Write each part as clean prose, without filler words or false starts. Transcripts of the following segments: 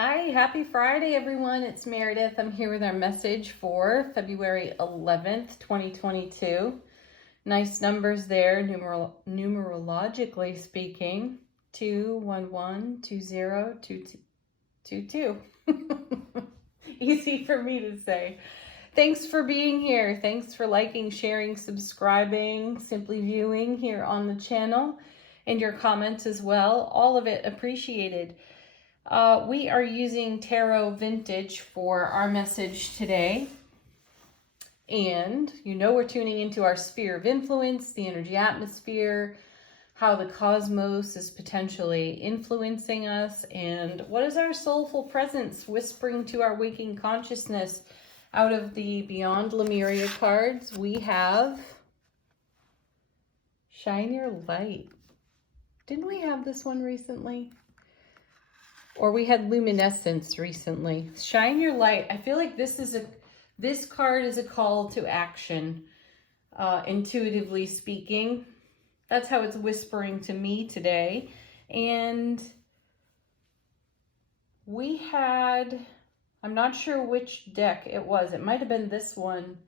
Hi, happy Friday, everyone. It's Meredith. I'm here with our message for February 11th, 2022. Nice numbers there, numerologically speaking. 2112022. Easy for me to say. Thanks for being here. Thanks for liking, sharing, subscribing, simply viewing here on the channel, and your comments as well. All of it appreciated. We are using Tarot Vintage for our message today. And you know we're tuning into our sphere of influence, the energy atmosphere, how the cosmos is potentially influencing us, and what is our soulful presence whispering to our waking consciousness. Out of the Beyond Lemuria cards, we have Shine Your Light. Didn't we have this one recently? Or we had Luminescence recently. Shine Your Light. I feel like this card is a call to action, intuitively speaking. That's how it's whispering to me today. And we had, I'm not sure which deck it was. It might have been this one.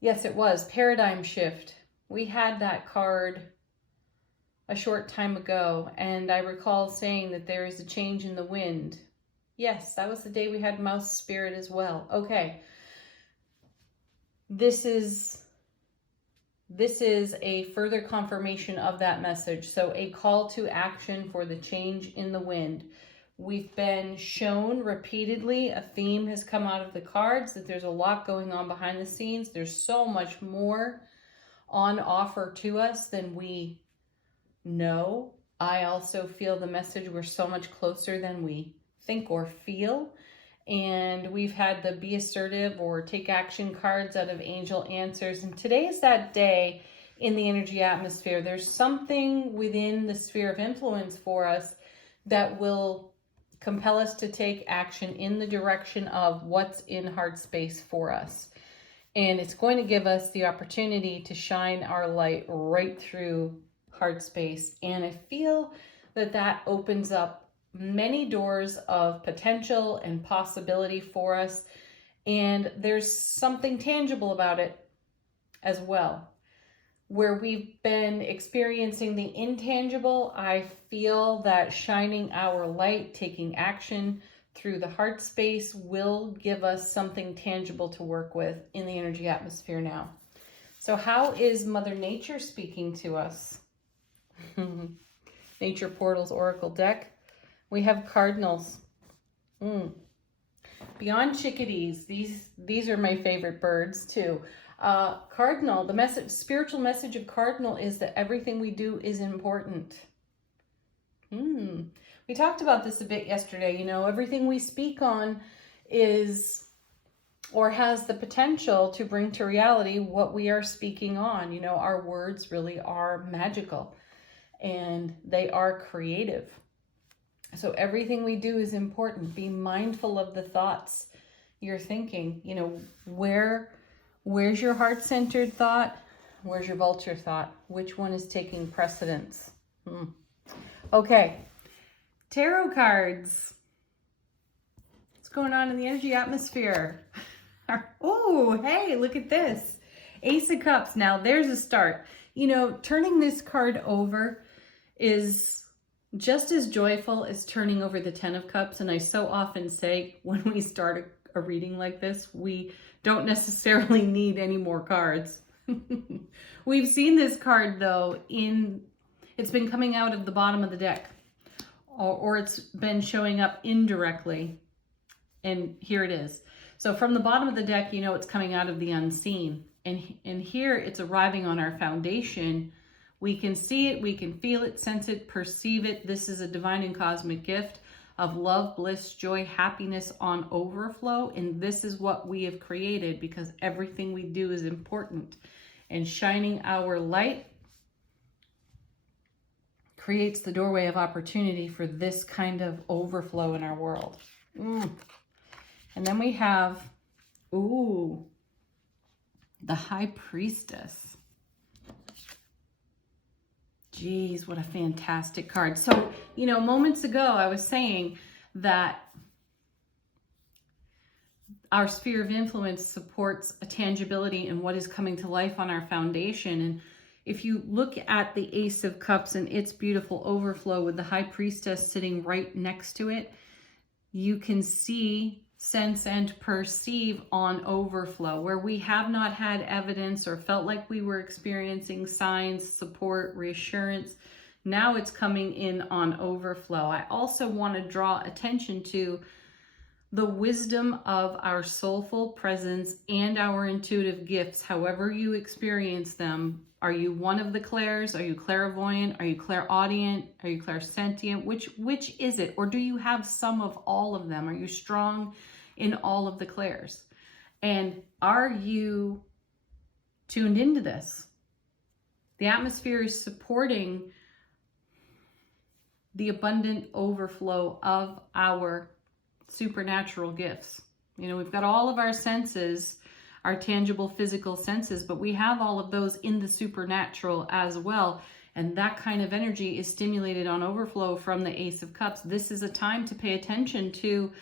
Yes, it was Paradigm Shift. We had that card a short time ago, and I recall saying that there is a change in the wind. Yes, that was the day we had Mouse Spirit as well. Okay. This is a further confirmation of that message. So a call to action for the change in the wind. We've been shown repeatedly, a theme has come out of the cards, that there's a lot going on behind the scenes. There's so much more on offer to us than we know. I also feel the message, we're so much closer than we think or feel. And we've had the Be Assertive or Take Action cards out of Angel Answers. And today is that day in the energy atmosphere. There's something within the sphere of influence for us that will compel us to take action in the direction of what's in heart space for us. And it's going to give us the opportunity to shine our light right through heart space. And I feel that that opens up many doors of potential and possibility for us. And there's something tangible about it as well. Where we've been experiencing the intangible, I feel that shining our light, taking action through the heart space will give us something tangible to work with in the energy atmosphere now. So how is Mother Nature speaking to us? Nature Portals Oracle deck. We have cardinals. Beyond chickadees, these are my favorite birds too. Cardinal, the spiritual message of Cardinal is that everything we do is important. We talked about this a bit yesterday. You know, everything we speak on is or has the potential to bring to reality what we are speaking on. You know, our words really are magical and they are creative. So everything we do is important. Be mindful of the thoughts you're thinking. You know, where's your heart-centered thought? Where's your vulture thought? Which one is taking precedence? Okay, tarot cards. What's going on in the energy atmosphere? Oh, hey, look at this. Ace of Cups. Now, there's a start. You know, turning this card over is just as joyful as turning over the 10 of Cups. And I so often say when we start a reading like this, we don't necessarily need any more cards. We've seen this card, though, it's been coming out of the bottom of the deck, or it's been showing up indirectly. And here it is. So from the bottom of the deck, you know it's coming out of the unseen. And here it's arriving on our foundation. We can see it, we can feel it, sense it, perceive it. This is a divine and cosmic gift of love, bliss, joy, happiness on overflow. And this is what we have created because everything we do is important. And shining our light creates the doorway of opportunity for this kind of overflow in our world. And then we have, the High Priestess. Geez, what a fantastic card. So, you know, moments ago I was saying that our sphere of influence supports a tangibility in what is coming to life on our foundation. And if you look at the Ace of Cups and its beautiful overflow with the High Priestess sitting right next to it, you can see, sense, and perceive on overflow. Where we have not had evidence or felt like we were experiencing signs, support, reassurance, now it's coming in on overflow. I also want to draw attention to the wisdom of our soulful presence and our intuitive gifts, however you experience them. Are you one of the clairs? Are you clairvoyant? Are you clairaudient? Are you clairsentient? Which is it? Or do you have some of all of them? Are you strong in all of the clairs? And are you tuned into this? The atmosphere is supporting the abundant overflow of our supernatural gifts. You know, we've got all of our senses, our tangible physical senses, but we have all of those in the supernatural as well. And that kind of energy is stimulated on overflow from the Ace of Cups. This is a time to pay attention to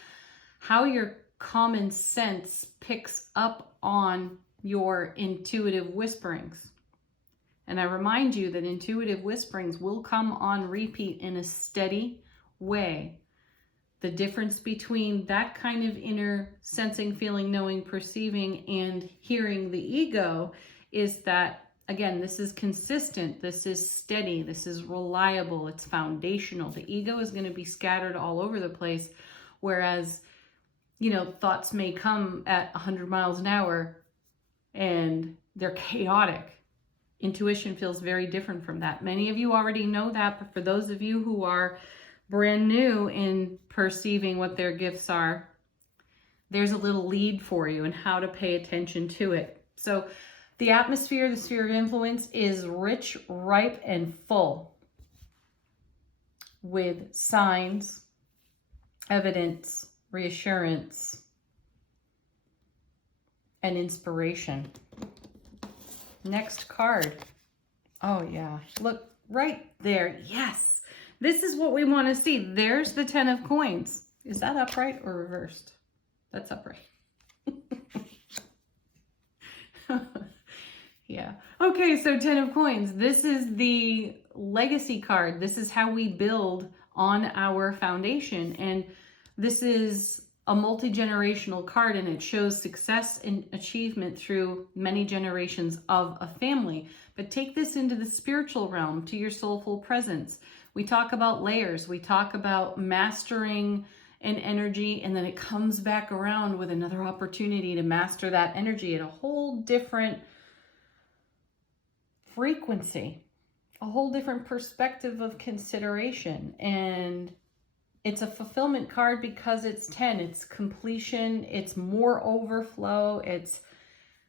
how your common sense picks up on your intuitive whisperings. And I remind you that intuitive whisperings will come on repeat in a steady way. The difference between that kind of inner sensing, feeling, knowing, perceiving, and hearing the ego is that, again, this is consistent, this is steady, this is reliable, it's foundational. The ego is going to be scattered all over the place, whereas, you know, thoughts may come at 100 miles an hour and they're chaotic. Intuition feels very different from that. Many of you already know that, but for those of you who are brand new in perceiving what their gifts are, there's a little lead for you in how to pay attention to it. So the atmosphere, the sphere of influence is rich, ripe, and full with signs, evidence, reassurance, and inspiration. Next card. Oh yeah, look right there. Yes. This is what we want to see. There's the 10 of coins. Is that upright or reversed? That's upright. Yeah. Okay, so 10 of coins. This is the legacy card. This is how we build on our foundation. And this is a multi-generational card, and it shows success and achievement through many generations of a family. But take this into the spiritual realm, to your soulful presence. We talk about layers. We talk about mastering an energy, and then it comes back around with another opportunity to master that energy at a whole different frequency, a whole different perspective of consideration. And it's a fulfillment card because it's 10. It's completion. It's more overflow. It's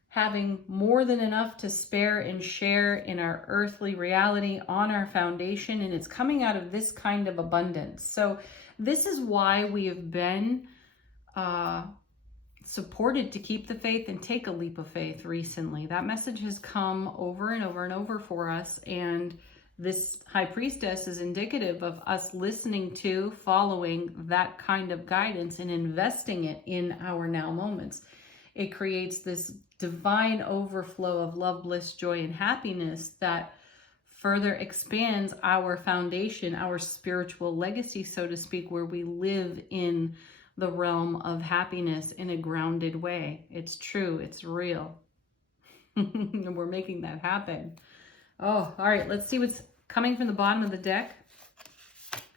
having more than enough to spare and share in our earthly reality on our foundation. And it's coming out of this kind of abundance. So this is why we have been supported to keep the faith and take a leap of faith recently. That message has come over and over and over for us. And this High Priestess is indicative of us listening to, following that kind of guidance and investing it in our now moments. It creates this divine overflow of love, bliss, joy, and happiness that further expands our foundation, our spiritual legacy, so to speak, where we live in the realm of happiness in a grounded way. It's true. It's real. And we're making that happen. Oh, all right. Let's see what's coming from the bottom of the deck.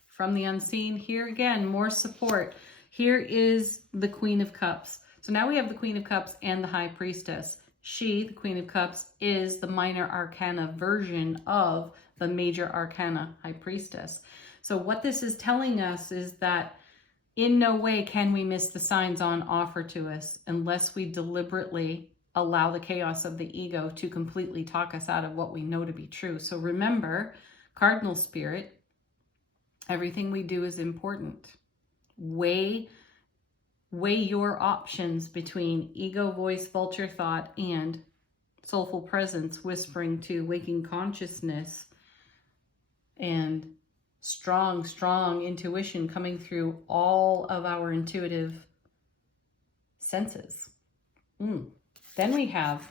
From the unseen. Here again, more support. Here is the Queen of Cups. So now we have the Queen of Cups and the High Priestess. She, the Queen of Cups, is the minor arcana version of the major arcana High Priestess. So what this is telling us is that in no way can we miss the signs on offer to us unless we deliberately allow the chaos of the ego to completely talk us out of what we know to be true. So remember, cardinal spirit, everything we do is important. Weigh your options between ego, voice, vulture thought, and soulful presence, whispering to waking consciousness, and strong intuition coming through all of our intuitive senses. Then we have,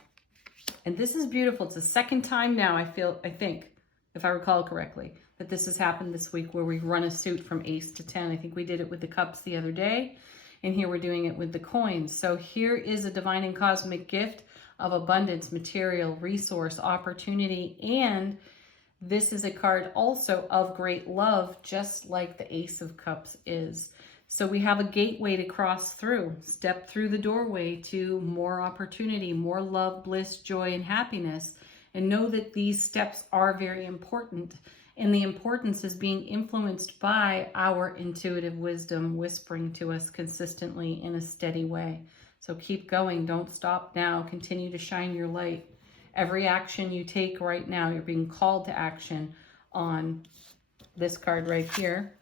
and this is beautiful, it's the second time now I think, if I recall correctly, that this has happened this week where we run a suit from ace to 10. I think we did it with the cups the other day, and here we're doing it with the coins. So here is a divine and cosmic gift of abundance, material, resource, opportunity, and this is a card also of great love, just like the Ace of Cups is. So we have a gateway to cross through, step through the doorway to more opportunity, more love, bliss, joy, and happiness. And know that these steps are very important. And the importance is being influenced by our intuitive wisdom whispering to us consistently in a steady way. So keep going. Don't stop now. Continue to shine your light. Every action you take right now, you're being called to action on this card right here.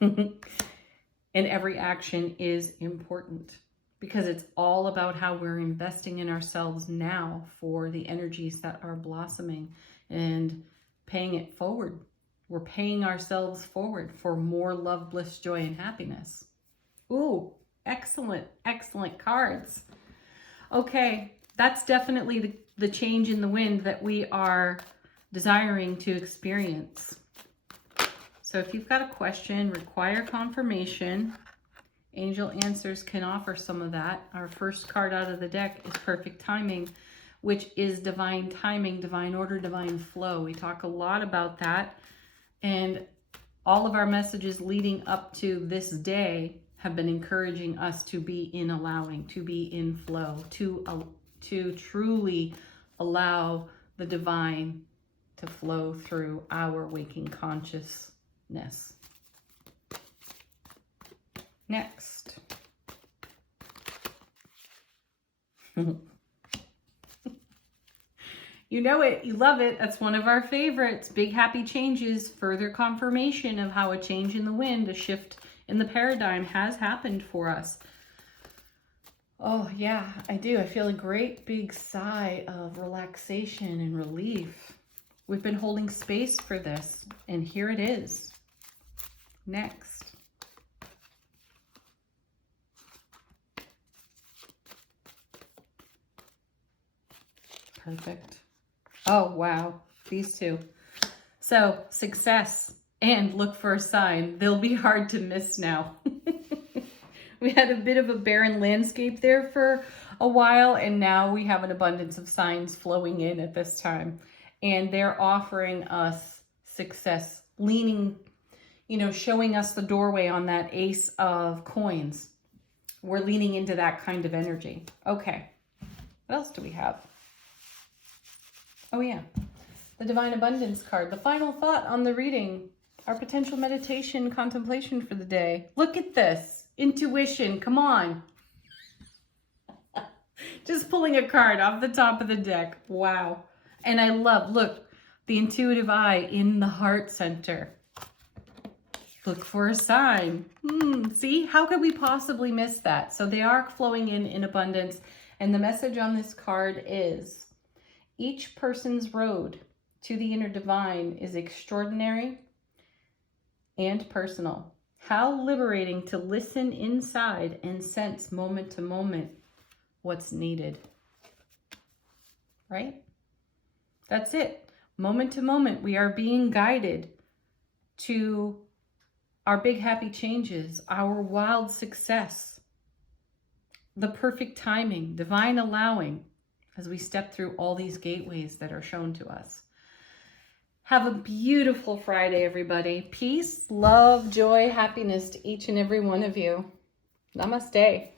And every action is important because it's all about how we're investing in ourselves now for the energies that are blossoming and paying it forward. We're paying ourselves forward for more love, bliss, joy, and happiness. Ooh, excellent, excellent cards. Okay, that's definitely the change in the wind that we are desiring to experience. So if you've got a question, require confirmation, Angel Answers can offer some of that. Our first card out of the deck is Perfect Timing, which is divine timing, divine order, divine flow. We talk a lot about that. And all of our messages leading up to this day have been encouraging us to be in allowing, to be in flow, to truly allow the divine to flow through our waking consciousness. Next. You know it, you love it. That's one of our favorites. Big happy changes, further confirmation of how a change in the wind, a shift in the paradigm has happened for us. Oh yeah, I do. I feel a great big sigh of relaxation and relief. We've been holding space for this, and here it is. Next. Perfect. Oh, wow. These two. So, success and look for a sign. They'll be hard to miss now. We had a bit of a barren landscape there for a while, and now we have an abundance of signs flowing in at this time. And they're offering us success, leaning, showing us the doorway on that Ace of Coins. We're leaning into that kind of energy. Okay. What else do we have? Oh yeah, the Divine Abundance card. The final thought on the reading, our potential meditation contemplation for the day. Look at this. Intuition, come on. Just pulling a card off the top of the deck. Wow. And I love, look, the intuitive eye in the heart center. Look for a sign. See, how could we possibly miss that? So they are flowing in abundance. And the message on this card is, each person's road to the inner divine is extraordinary and personal. How liberating to listen inside and sense moment to moment what's needed. Right? That's it. Moment to moment, we are being guided to our big happy changes, our wild success, the perfect timing, divine allowing, as we step through all these gateways that are shown to us. Have a beautiful Friday, everybody. Peace, love, joy, happiness to each and every one of you. Namaste.